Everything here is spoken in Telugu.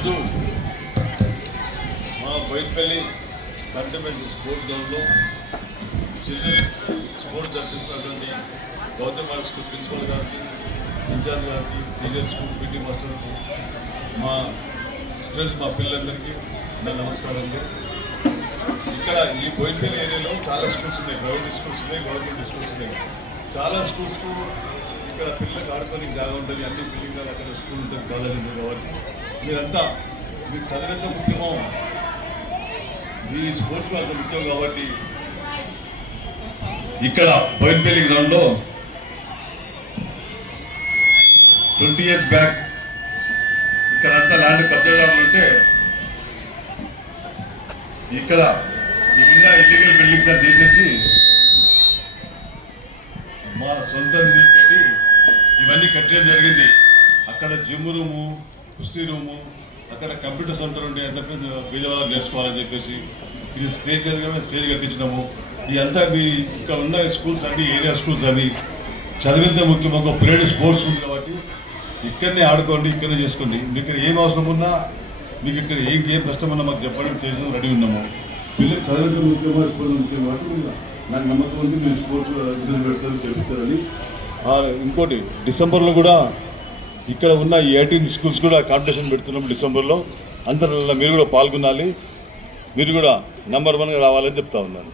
ఈరోజు మా బోయినపల్లి కంటోన్మెంట్ స్పోర్ట్స్ గ్రౌండ్లో చిల్డ్రన్స్ స్పోర్ట్స్ జరిపిస్తున్నటువంటి గౌతమ్ స్కూల్ ప్రిన్సిపల్ గారికి, ఇన్ఛార్జ్ గారికి, టీచర్ స్కూల్ పీటీ మాస్టర్కి, మా స్టూడెంట్స్, మా పిల్లలందరికీ నా నమస్కారాలు. ఇక్కడ ఈ బోయినపల్లి ఏరియాలో చాలా స్కూల్స్ ఉన్నాయి, ప్రైవేట్ స్కూల్స్ ఉన్నాయి, గవర్నమెంట్ స్కూల్స్ ఉన్నాయి. చాలా స్కూల్స్కు ఇక్కడ పిల్లలకు ఆడుకోనికి జాగా ఉంటుంది, అన్ని బిల్డింగ్లు అక్కడ స్కూల్ ఉంటుంది కాలేజీ. కాబట్టి మీరంతా మీకు చదివేంత ముఖ్యమో మీ స్పోర్ట్స్ అంత ముఖ్యం. కాబట్టి ఇక్కడ బోయినపల్లి గ్రౌండ్లో 20 years బ్యాక్ ఇక్కడ అంతా ల్యాండ్ కబ్జాదారులు ఉంటే ఇక్కడ ఉన్న ఇల్లీగల్ బిల్డింగ్స్ అని తీసేసి మా సొంత నిధులతోటి ఇవన్నీ కట్టడం జరిగింది. అక్కడ జిమ్ రూము, కుస్తీ రూము, అక్కడ కంప్యూటర్ సెంటర్ ఉండే ఎంత బీదవాళ్ళకి నేర్చుకోవాలని చెప్పేసి ఇది స్టేజ్ స్టేజ్ కట్టించినాము. ఇదంతా మీ ఇక్కడ ఉన్న స్కూల్స్ అన్ని ఏరియా స్కూల్స్ అవి చదివితే ముఖ్యం. ఒక ప్రైవేట్ స్పోర్ట్స్ ఉంది కాబట్టి ఇక్కడనే ఆడుకోండి, ఇక్కడనే చేసుకోండి. మీకు ఇక్కడ ఏం అవసరం ఉన్నా, మీకు ఇక్కడ ఏం కష్టం ఉన్నా మాకు చెప్పడం చేసిన రెడీ ఉన్నాము. పిల్లలు చదివితే ముఖ్యమా, స్కూల్ ముఖ్యం కాబట్టి నాకు నమ్మకం ఉంది. మేము స్పోర్ట్స్ ఇంట్రెస్ట్ పెడతాను, చెప్తారని. ఇంకోటి డిసెంబర్లో కూడా ఇక్కడ ఉన్న 18 స్కూల్స్ కూడా కాంపిటీషన్ పెడుతున్నాం డిసెంబర్లో. అందరిలో మీరు కూడా పాల్గొనాలి, మీరు కూడా నంబర్ 1గా రావాలని చెప్తా ఉన్నాను.